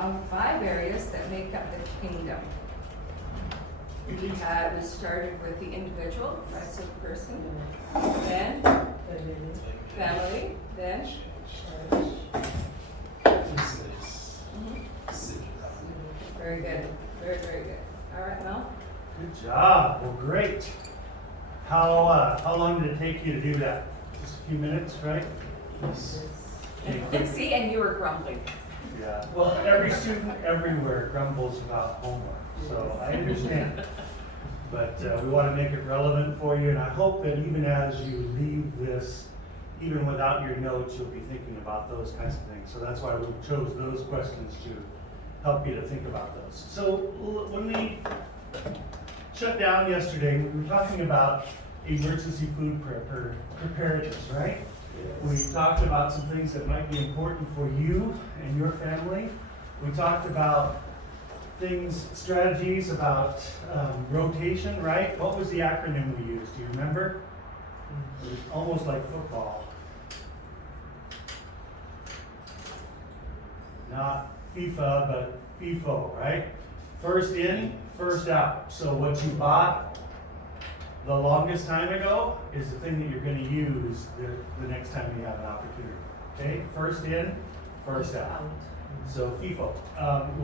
of 5 areas that make up the kingdom. We started with the individual, that's a person, then family, then very good, very, very good. All right, Mel? Good job. Well, great. How long did it take you to do that? Just a few minutes, right? Okay. See, and you were grumbling. Yeah. Well, every student everywhere grumbles about homework, so I understand. But we want to make it relevant for you, and I hope that even as you leave this, even without your notes, you'll be thinking about those kinds of things. So that's why we chose those questions to help you to think about those. So when we shut down yesterday, we were talking about emergency food preparedness, right? Yes. We talked about some things that might be important for you and your family. We talked about strategies about rotation, right? What was the acronym we used? Do you remember? It was almost like football. Not FIFA, but FIFO, right? First in, first out. So what you bought the longest time ago is the thing that you're going to use the next time you have an opportunity. Okay? First in, first out. So FIFO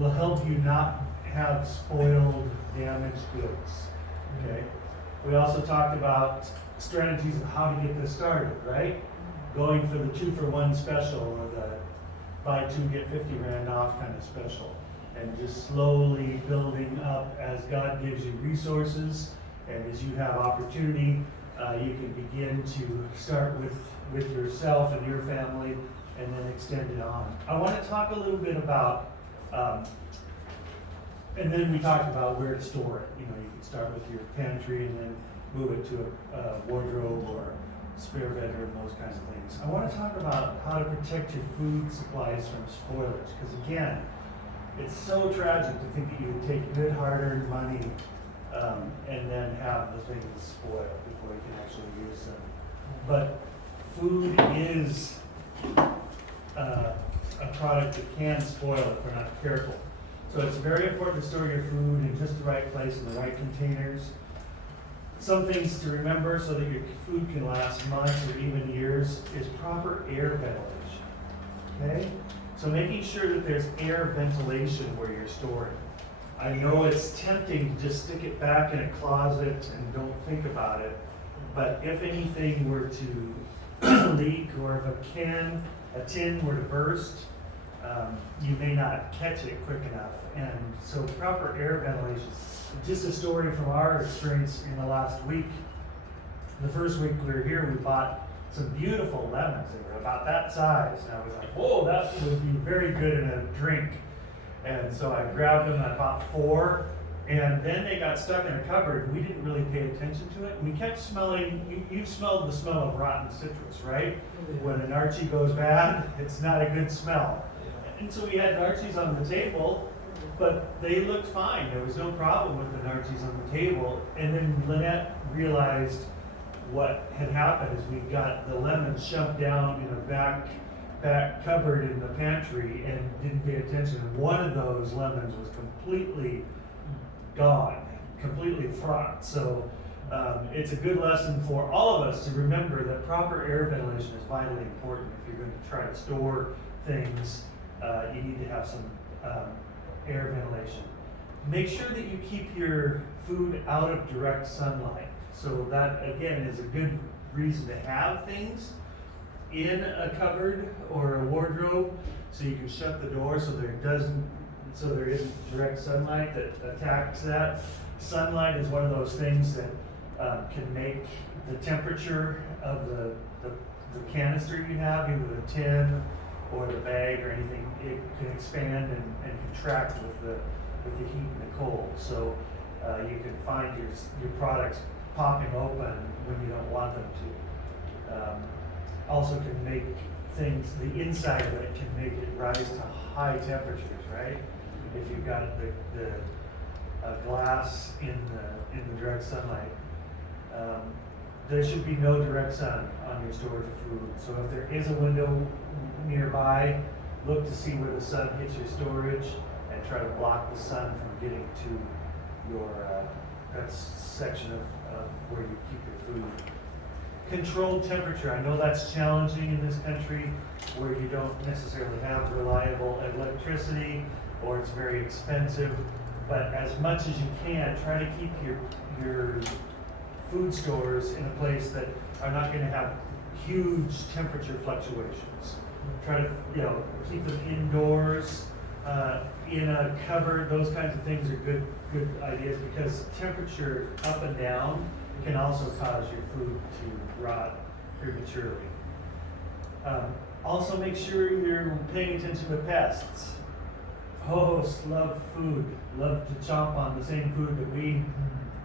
will help you not have spoiled, damaged goods. Okay? We also talked about strategies of how to get this started, right? Going for the 2-for-1 special or the buy 2 get 50 rand off kind of special, and just slowly building up as God gives you resources and as you have opportunity. You can begin to start with yourself and your family and then extend it on. I want to talk a little bit about, and then we talked about where to store it. You know, you can start with your pantry and then move it to a wardrobe or spare bedroom, those kinds of things. I want to talk about how to protect your food supplies from spoilage, because again, it's so tragic to think that you would take good hard-earned money and then have the things spoil before you can actually use them. But food is a product that can spoil if we're not careful. So it's very important to store your food in just the right place, in the right containers. Some things to remember so that your food can last months or even years is proper air ventilation. Okay? So making sure that there's air ventilation where you're storing. I know it's tempting to just stick it back in a closet and don't think about it, but if anything were to leak or if a tin were to burst, you may not catch it quick enough. And so proper air ventilation. Just a story from our experience in the last week. The first week we were here, we bought some beautiful lemons. They were about that size. And I was like, whoa, that would be very good in a drink. And so I grabbed them, I bought 4. And then they got stuck in a cupboard. We didn't really pay attention to it. We kept smelling, you've smelled the smell of rotten citrus, right? When an Archie goes bad, it's not a good smell. And so we had Archies on the table, but they looked fine. There was no problem with the Archies on the table. And then Lynette realized what had happened is we got the lemons shoved down in a back cupboard in the pantry and didn't pay attention. One of those lemons was completely gone, completely fraught. So it's a good lesson for all of us to remember that proper air ventilation is vitally important. If you're going to try to store things, you need to have some air ventilation. Make sure that you keep your food out of direct sunlight. So that again is a good reason to have things in a cupboard or a wardrobe, so you can shut the door so there isn't direct sunlight that attacks that. Sunlight is one of those things that can make the temperature of the canister you have, either the tin or the bag or anything, it can expand and contract with the heat and the cold. So you can find your products popping open when you don't want them to. Also can make things, the inside of it can make it rise to high temperatures, right? If you've got the glass in the direct sunlight. There should be no direct sun on your storage of food. So if there is a window nearby, look to see where the sun hits your storage and try to block the sun from getting to your that section of where you keep your food. Controlled temperature. I know that's challenging in this country where you don't necessarily have reliable electricity or it's very expensive, but as much as you can, try to keep your food stores in a place that are not going to have huge temperature fluctuations. Try to keep them indoors, in a cupboard. Those kinds of things are good ideas because temperature up and down can also cause your food to rot prematurely. Also make sure you're paying attention to pests. Hosts love food, love to chomp on the same food that we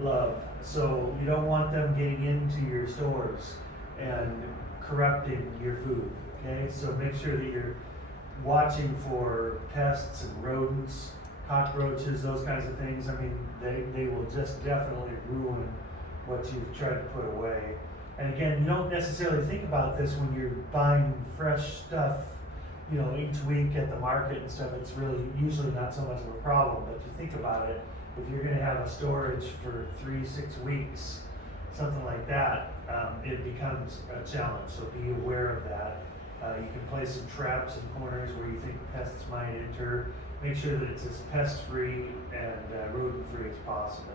love. So you don't want them getting into your stores and corrupting your food, okay? So make sure that you're watching for pests and rodents, cockroaches, those kinds of things. I mean, they will just definitely ruin what you've tried to put away. And again, you don't necessarily think about this when you're buying fresh stuff, each week at the market and stuff. It's really usually not so much of a problem, but you think about it, if you're gonna have a storage for 3-6 weeks, something like that, it becomes a challenge, so be aware of that. You can place some traps in corners where you think pests might enter. Make sure that it's as pest-free and rodent-free as possible.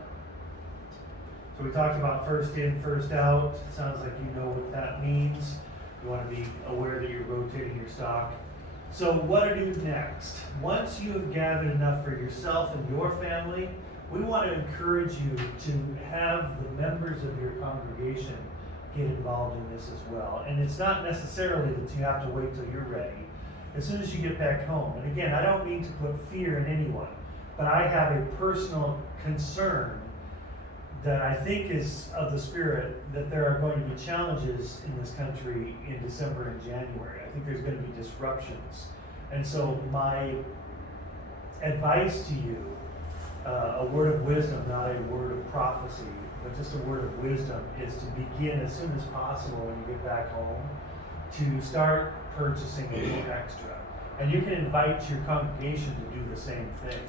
So we talked about first in, first out. It sounds like you know what that means. You want to be aware that you're rotating your stock. So what to do next? Once you have gathered enough for yourself and your family, we want to encourage you to have the members of your congregation get involved in this as well. And it's not necessarily that you have to wait till you're ready. As soon as you get back home, and again, I don't mean to put fear in anyone, but I have a personal concern that I think is of the Spirit that there are going to be challenges in this country in December and January. I think there's going to be disruptions. And so my advice to you, a word of wisdom, not a word of prophecy, but just a word of wisdom, is to begin as soon as possible when you get back home to start purchasing a little extra. And you can invite your congregation to do the same thing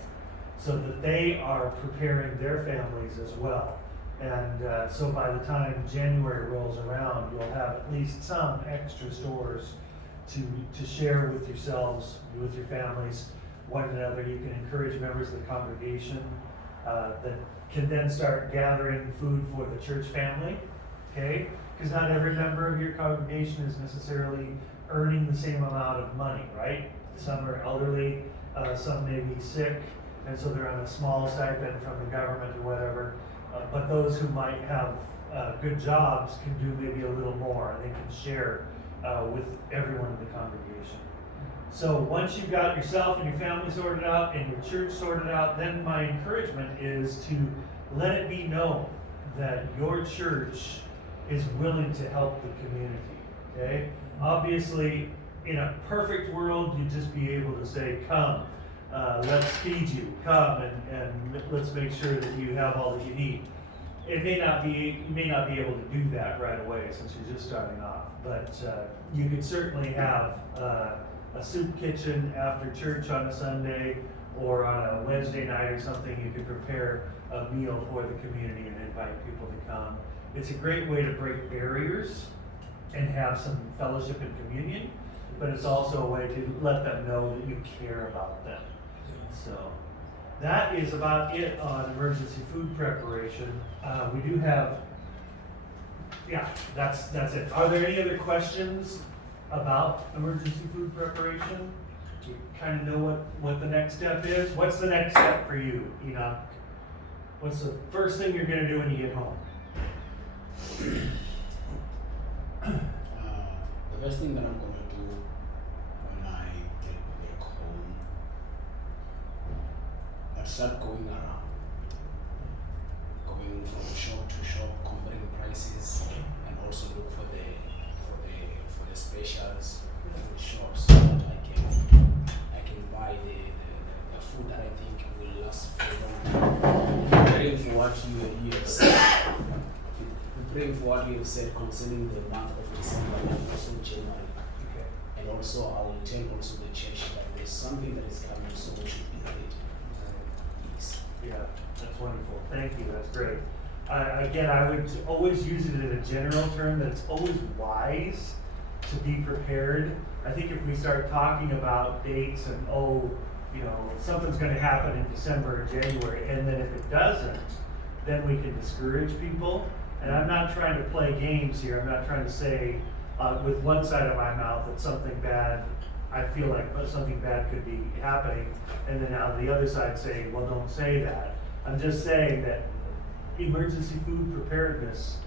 so that they are preparing their families as well. And so by the time January rolls around, you'll have at least some extra stores to share with yourselves, with your families, one another. You can encourage members of the congregation that can then start gathering food for the church family, okay? Because not every member of your congregation is necessarily earning the same amount of money, right? Some are elderly, some may be sick, and so they're on a small stipend from the government or whatever. But those who might have good jobs can do maybe a little more, and they can share with everyone in the congregation. So once you've got yourself and your family sorted out and your church sorted out, then my encouragement is to let it be known that your church is willing to help the community, okay? Obviously, in a perfect world, you'd just be able to say, come, let's feed you, come and let's make sure that you have all that you need. You may not be able to do that right away since you're just starting off, but you could certainly have a soup kitchen after church on a Sunday or on a Wednesday night or something. You could prepare a meal for the community and invite people to come. It's a great way to break barriers and have some fellowship and communion, but it's also a way to let them know that you care about them. So that is about it on emergency food preparation. We do have, that's it. Are there any other questions about emergency food preparation? You kind of know what the next step is. What's the next step for you, Enoch? What's the first thing you're going to do when you get home? The first thing that I'm going to do when I get back home, I start going around, going from shop to shop, comparing prices, and also look for the specials in the shops so that I can buy the food that I think will last for long. Preparing for what you have said. Preparing for what you have said concerning the month of December and also January. Okay. And also I will tell also the church that there's something that is coming, so we should be ready. Yes. Yeah, that's wonderful. Thank you, that's great. Again, I would always use it in a general term, that it's always wise to be prepared. I think if we start talking about dates and, something's gonna happen in December or January, and then if it doesn't, then we can discourage people. And I'm not trying to play games here. I'm not trying to say, with one side of my mouth that something bad, I feel like something bad could be happening, and then on the other side say, well, don't say that. I'm just saying that emergency food preparedness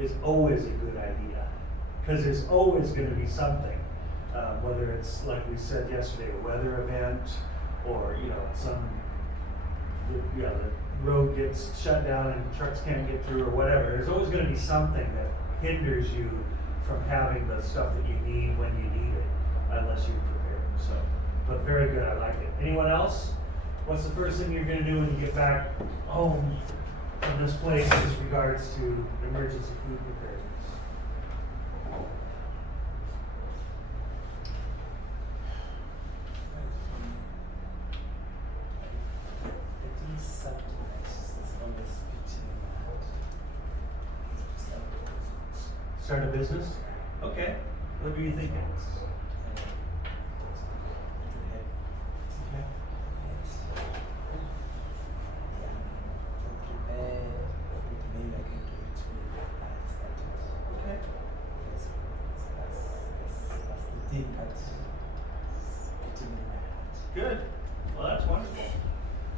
is always a good idea, because there's always gonna be something, whether it's, like we said yesterday, a weather event, or, the road gets shut down and trucks can't get through or whatever. There's always gonna be something that hinders you from having the stuff that you need when you need it, unless you've prepared. So, but very good, I like it. Anyone else? What's the first thing you're gonna do when you get back home from this place as regards to emergency food preparedness? Start a business? Okay. What are you thinking? Okay. Okay. Good. Well, that's wonderful.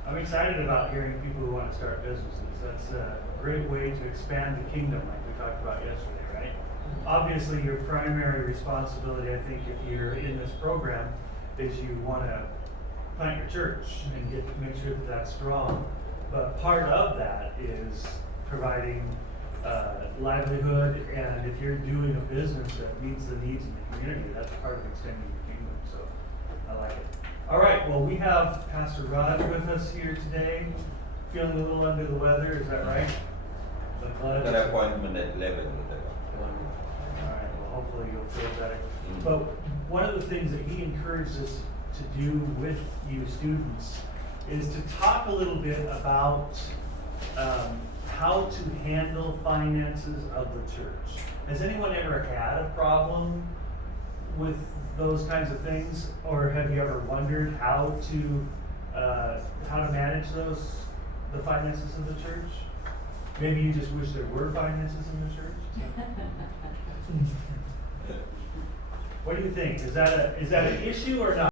I'm excited about hearing people who want to start businesses. That's a great way to expand the kingdom, like we talked about yesterday, right? Obviously, your primary responsibility, I think, if you're in this program, is you want to plant your church and make sure that that's strong. But part of that is providing livelihood, and if you're doing a business that meets the needs of the community, that's part of extending the kingdom. So I like it. All right, well, we have Pastor Rod with us here today. Feeling a little under the weather, is that right? Got an appointment at 11 with them. All right, well, hopefully you'll feel better. But one of the things that he encouraged us to do with you students is to talk a little bit about how to handle finances of the church. Has anyone ever had a problem with those kinds of things, or have you ever wondered how to manage the finances of the church? Maybe you just wish there were finances in the church. What do you think? Is that an issue or not?